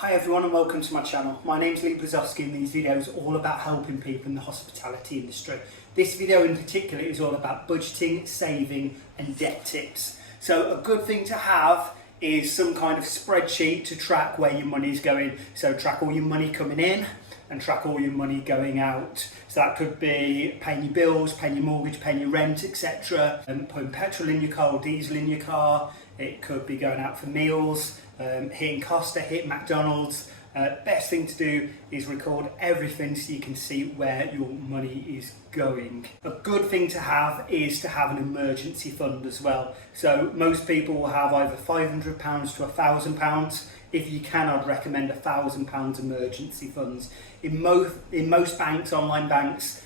Hi everyone and welcome to my channel. My name's Lee Brzozowski and these videos are all about helping people in the hospitality industry. This video in particular is all about budgeting, saving and debt tips. So a good thing to have is some kind of spreadsheet to track where your money is going. So track all your money coming in and track all your money going out. So that could be paying your bills, paying your mortgage, paying your rent, etc. And putting petrol in your car or diesel in your car. It could be going out for meals, hitting Costa, hitting McDonald's. Best thing to do is record everything so you can see where your money is going. A good thing to have is to have an emergency fund as well. So most people will have either £500 to £1,000. If you can, I'd recommend £1,000 emergency funds. In most banks, online banks,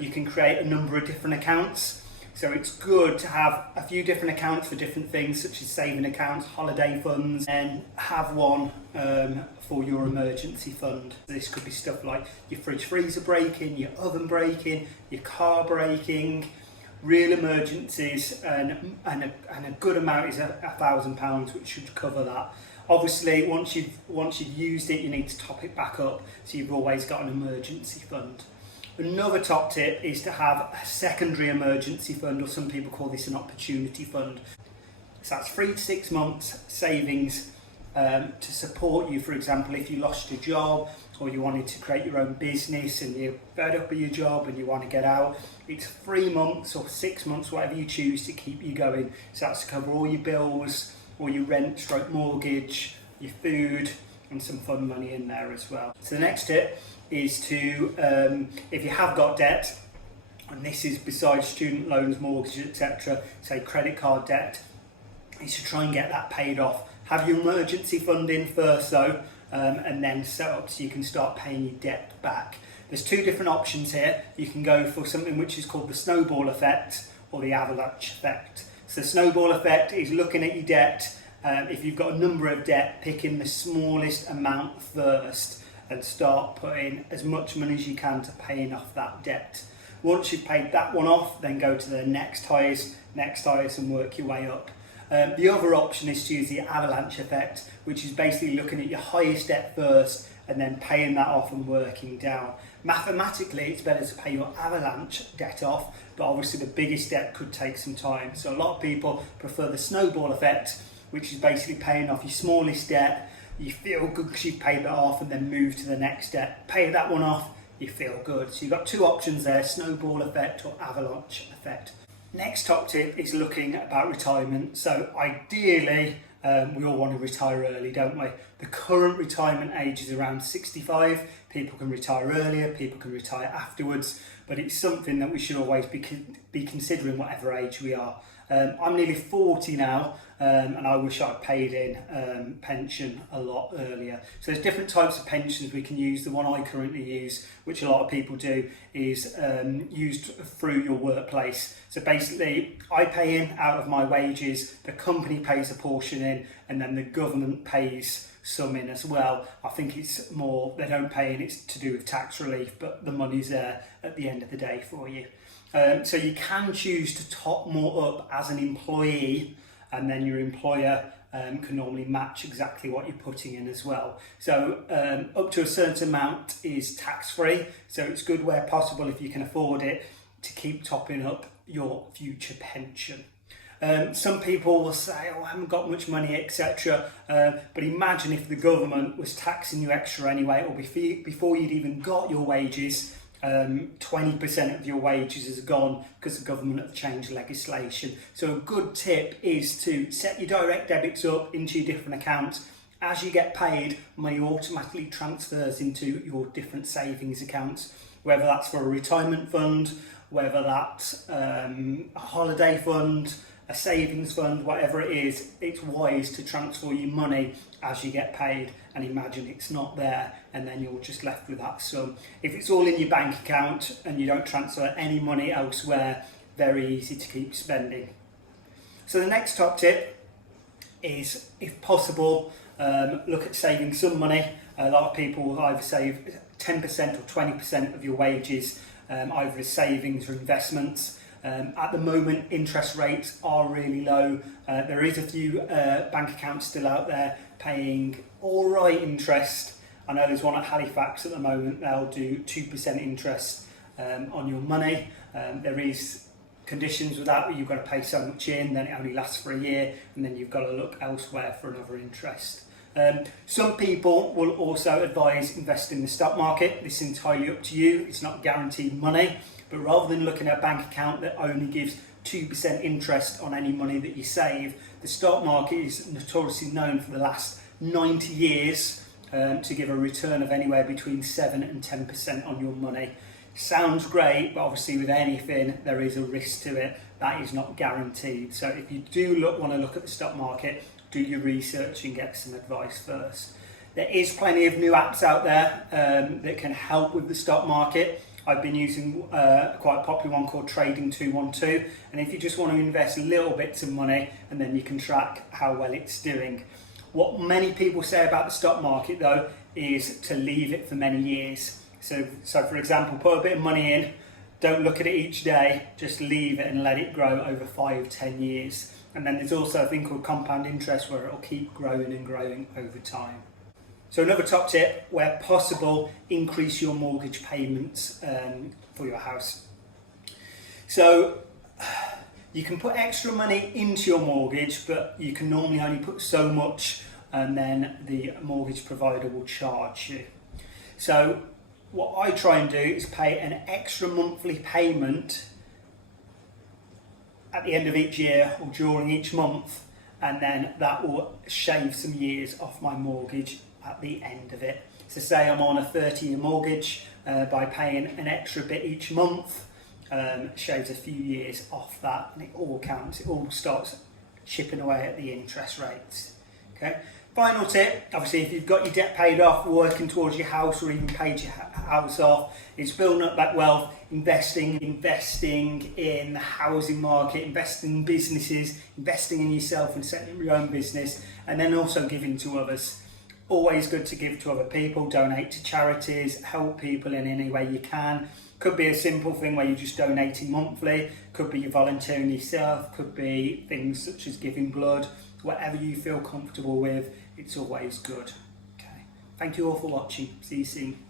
you can create a number of different accounts. So it's good to have a few different accounts for different things, such as saving accounts, holiday funds, and have one for your emergency fund. This could be stuff like your fridge freezer breaking, your oven breaking, your car breaking, real emergencies, and a good amount is £1,000, which should cover that. Obviously, once you've used it, you need to top it back up, so you've always got an emergency fund. Another top tip is to have a secondary emergency fund, or some people call this an opportunity fund. So that's 3 to 6 months savings to support you. For example, if you lost your job or you wanted to create your own business and you're fed up with your job and you want to get out, it's 3 months or 6 months, whatever you choose, to keep you going. So that's to cover all your bills, all your rent, stroke mortgage, your food, and some fun money in there as well. So the next tip is to, if you have got debt, and this is besides student loans, mortgages, etc., say credit card debt, is to try and get that paid off. Have your emergency fund in first though, and then set up so you can start paying your debt back. There's two different options here. You can go for something which is called the snowball effect or the avalanche effect. So the snowball effect is looking at your debt. If you've got a number of debt, picking the smallest amount first and start putting as much money as you can to paying off that debt. Once you've paid that one off, then go to the next highest, and work your way up. The other option is to use the avalanche effect, which is basically looking at your highest debt first and then paying that off and working down. Mathematically, it's better to pay your avalanche debt off, but obviously the biggest debt could take some time. So a lot of people prefer the snowball effect, which is basically paying off your smallest debt. You feel good because you've paid that off, and then move to the next debt. Pay that one off, you feel good. So you've got two options there, snowball effect or avalanche effect. Next top tip is looking about retirement. So ideally, we all want to retire early, don't we? The current retirement age is around 65. People can retire earlier, people can retire afterwards, but it's something that we should always be considering whatever age we are. I'm nearly 40 now, and I wish I'd paid in pension a lot earlier. So there's different types of pensions we can use. The one I currently use, which a lot of people do, is used through your workplace. So basically, I pay in out of my wages, the company pays a portion in, and then the government pays some in as well. I think it's more, they don't pay in, it's to do with tax relief, but the money's there at the end of the day for you. So you can choose to top more up as an employee, and then your employer can normally match exactly what you're putting in as well. So up to a certain amount is tax-free, so it's good where possible, if you can afford it, to keep topping up your future pension. Some people will say, oh, I haven't got much money, etc. But imagine if the government was taxing you extra anyway, or before you'd even got your wages, 20% of your wages is gone because the government have changed legislation. So a good tip is to set your direct debits up into your different accounts. As you get paid, money automatically transfers into your different savings accounts, whether that's for a retirement fund, whether that's a holiday fund, a savings fund, whatever it is. It's wise to transfer your money as you get paid, and imagine it's not there, and then you're just left with that sum. If it's all in your bank account and you don't transfer any money elsewhere, very easy to keep spending. So the next top tip is, if possible, look at saving some money. A lot of people will either save 10% or 20% of your wages, either as savings or investments. At the moment, interest rates are really low. There is a few bank accounts still out there paying all right interest. I know there's one at Halifax at the moment, they'll do 2% interest on your money. There is conditions with that, where you've got to pay so much in, then it only lasts for a year, and then you've got to look elsewhere for another interest. Some people will also advise invest in the stock market. This is entirely up to you. It's not guaranteed money, but rather than looking at a bank account that only gives 2% interest on any money that you save, the stock market is notoriously known for the last 90 years to give a return of anywhere between 7 and 10% on your money. Sounds great, but obviously with anything there is a risk to it. That is not guaranteed. So if you do want to look at the stock market, do your research and get some advice first. There is plenty of new apps out there that can help with the stock market. I've been using a quite popular one called Trading 212, and if you just want to invest little bits of money, and then you can track how well it's doing. What many people say about the stock market though is to leave it for many years. So for example, put a bit of money in, don't look at it each day, just leave it and let it grow over 5-10 years. And then there's also a thing called compound interest, where it'll keep growing and growing over time. So another top tip, where possible, increase your mortgage payments for your house. So you can put extra money into your mortgage, but you can normally only put so much, and then the mortgage provider will charge you. So what I try and do is pay an extra monthly payment at the end of each year or during each month, and then that will shave some years off my mortgage at the end of it. So say I'm on a 30-year mortgage, by paying an extra bit each month, shaves a few years off that, and it all counts. It all starts chipping away at the interest rates. Okay. Final tip, obviously if you've got your debt paid off, working towards your house, or even paid your house off, it's building up that wealth, investing in the housing market, investing in businesses, investing in yourself and setting up your own business, and then also giving to others. Always good to give to other people, donate to charities, help people in any way you can. Could be a simple thing where you're just donating monthly, could be you volunteering yourself, could be things such as giving blood. Whatever you feel comfortable with, it's always good. Okay. Thank you all for watching. See you soon.